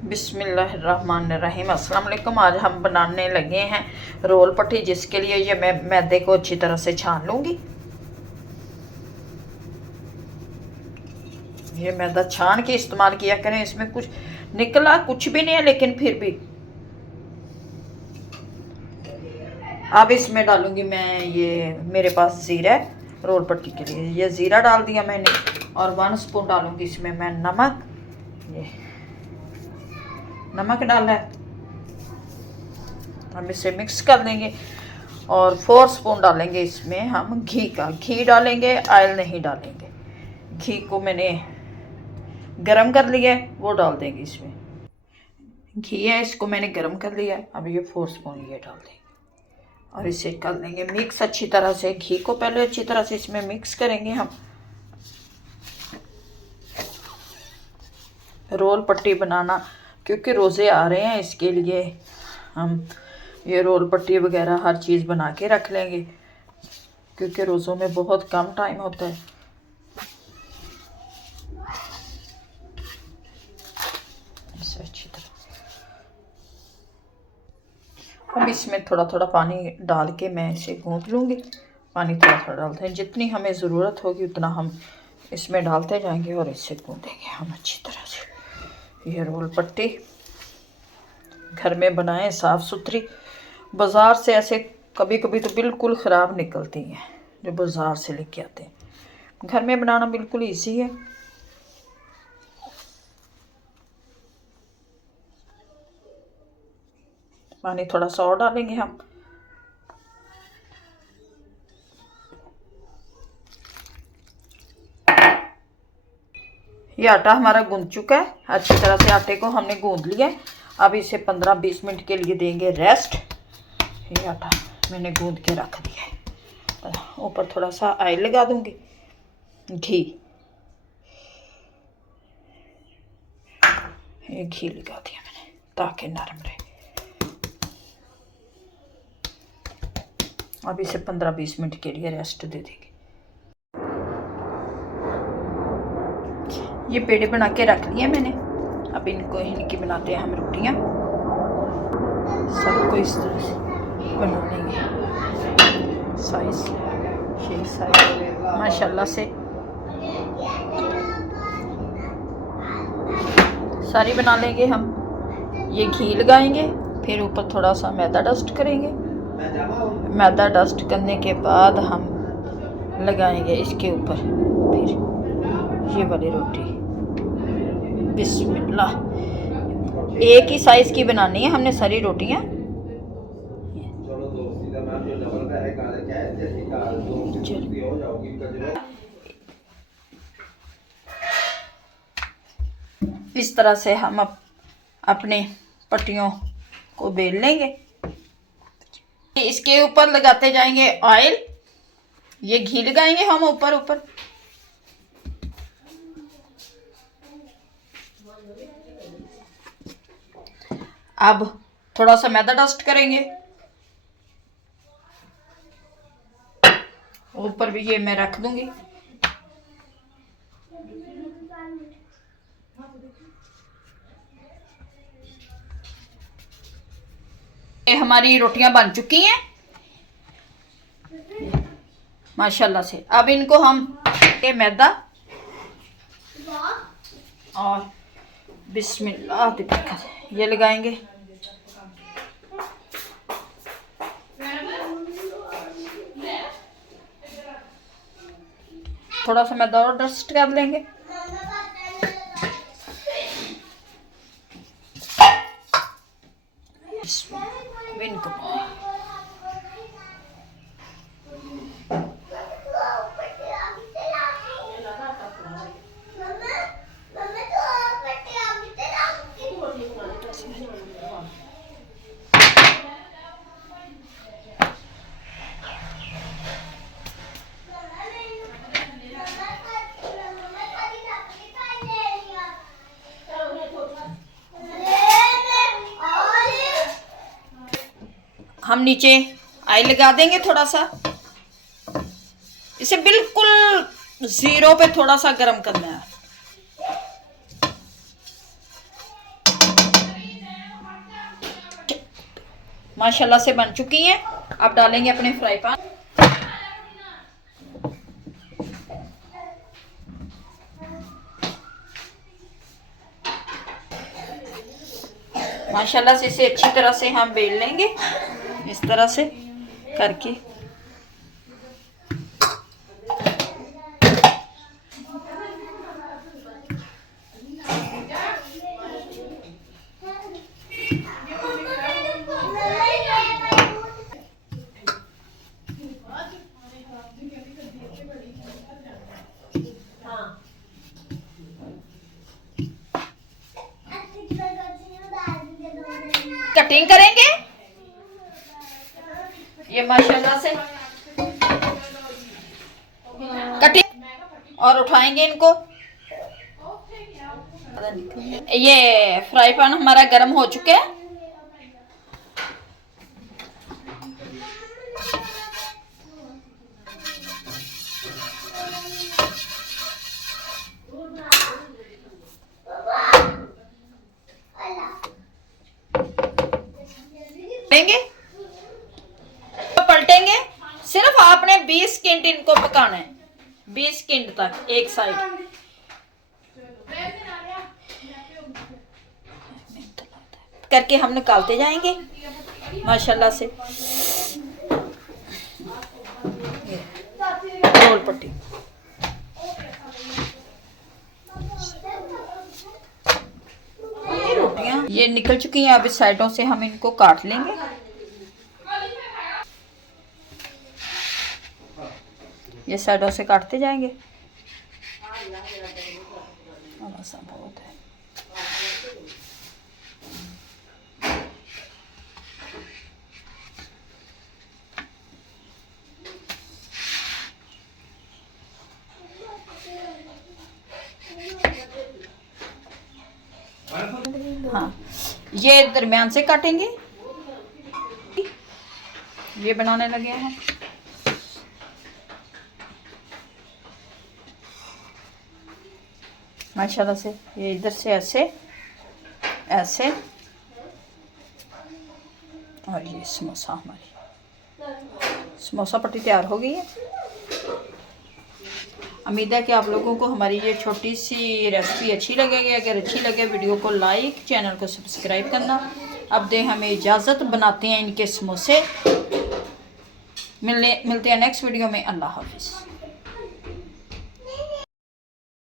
बिस्मिल्लाहिर्रहमानिर्रहीम। अस्सलाम वालेकुम। आज हम बनाने लगे हैं रोल पट्टी, जिसके लिए ये मैं मैदे को अच्छी तरह से छान लूँगी। ये मैदा छान के इस्तेमाल किया करें, इसमें कुछ निकला कुछ भी नहीं है, लेकिन फिर भी। अब इसमें डालूंगी मैं, ये मेरे पास ज़ीरा है रोल पट्टी के लिए, ये ज़ीरा डाल दिया मैंने। और 1 स्पून डालूंगी इसमें मैं नमक, ये नमक डाला है। हम इसे मिक्स कर देंगे। और 4 स्पून डालेंगे इसमें हम घी का, घी डालेंगे, ऑयल नहीं डालेंगे। घी को मैंने गरम कर लिया है, वो डाल देंगे इसमें। घी है, इसको मैंने गरम कर लिया है। अब ये 4 स्पून ये डाल देंगे और इसे कर देंगे मिक्स अच्छी तरह से। घी को पहले अच्छी तरह से इसमें मिक्स करेंगे हम। रोल पट्टी बनाना, क्योंकि रोज़े आ रहे हैं, इसके लिए हम ये रोल पट्टी वगैरह हर चीज़ बना के रख लेंगे, क्योंकि रोज़ों में बहुत कम टाइम होता है। इसे अच्छी तरह अब इसमें थोड़ा थोड़ा पानी डाल के मैं इसे गूंथ लूँगी। पानी थोड़ा थोड़ा डालते हैं, जितनी हमें ज़रूरत होगी उतना हम इसमें डालते जाएंगे और इससे गूंथेंगे हम अच्छी तरह से। ये रोल पट्टी घर में बनाएं, साफ़ सुथरी। बाज़ार से ऐसे कभी कभी तो बिल्कुल ख़राब निकलती हैं जो बाज़ार से लेके आते हैं। घर में बनाना बिल्कुल इजी है। पानी थोड़ा सा और डालेंगे हम। ये आटा हमारा गूंथ चुका है, अच्छी तरह से आटे को हमने गूंथ लिया है। अब इसे 15-20 मिनट के लिए देंगे रेस्ट। ये आटा मैंने गूंथ के रख दिया है। ऊपर थोड़ा सा ऑयल लगा दूंगी, घी, ये घी लगा दिया मैंने ताकि नरम रहे। अब इसे 15-20 मिनट के लिए रेस्ट दे देंगे। ये पेड़े बना के रख लिए मैंने। अब इनकी बनाते हैं हम रोटियां। सबको इस तरह से बना लेंगे, साइज ये साइज माशाल्लाह से सारी बना लेंगे हम। ये घी लगाएंगे, फिर ऊपर थोड़ा सा मैदा डस्ट करेंगे। मैदा डस्ट करने के बाद हम लगाएंगे इसके ऊपर फिर ये वाली रोटी। बिस्मिल्लाह। एक ही साइज की बनानी है हमने सारी रोटियां। इस तरह से हम अपने पट्टियों को बेल लेंगे। इसके ऊपर लगाते जाएंगे ऑयल। ये घी लगाएंगे हम ऊपर ऊपर। अब थोड़ा सा मैदा डस्ट करेंगे ऊपर भी, ये मैं रख दूंगी। ये हमारी रोटियां बन चुकी हैं माशाल्लाह से। अब इनको हम मैदा और बिस्मिल्लाह ये लगाएंगे। थोड़ा सा मैदा और डस्ट कर लेंगे। इनको हम नीचे ऑयल लगा देंगे थोड़ा सा। इसे बिल्कुल 0 पे थोड़ा सा गर्म करना है। माशाल्लाह से बन चुकी हैं। अब डालेंगे अपने फ्राई पैन। माशाल्लाह से इसे अच्छी तरह से हम बेल लेंगे, इस तरह से करके। कटिंग करेंगे ये माशाल्लाह से कटिंग और उठाएंगे इनको। ये फ्राई पैन हमारा गर्म हो चुका है। पलटेंगे। सिर्फ आपने 20 सेकंड इनको पकाना है, 20 सेकंड तक एक साइड। करके हम निकालते जाएंगे माशाल्लाह से। रोल पट्टी रोटियां ये निकल चुकी हैं। अब इस साइडों से हम इनको काट लेंगे। ये साइडों से काटते जाएंगे। बहुत है। हाँ, ये दरमियान से काटेंगे। ये बनाने लगे हैं। माशाल्लाह से ये इधर से ऐसे ऐसे। और ये समोसा, हमारी समोसा पट्टी तैयार हो गई है। उम्मीद है कि आप लोगों को हमारी ये छोटी सी रेसिपी अच्छी लगेगी। अगर अच्छी लगे वीडियो को लाइक, चैनल को सब्सक्राइब करना। अब दे हमें इजाज़त, बनाते हैं इनके समोसे। मिलते हैं नेक्स्ट वीडियो में। अल्लाह हाफिज़।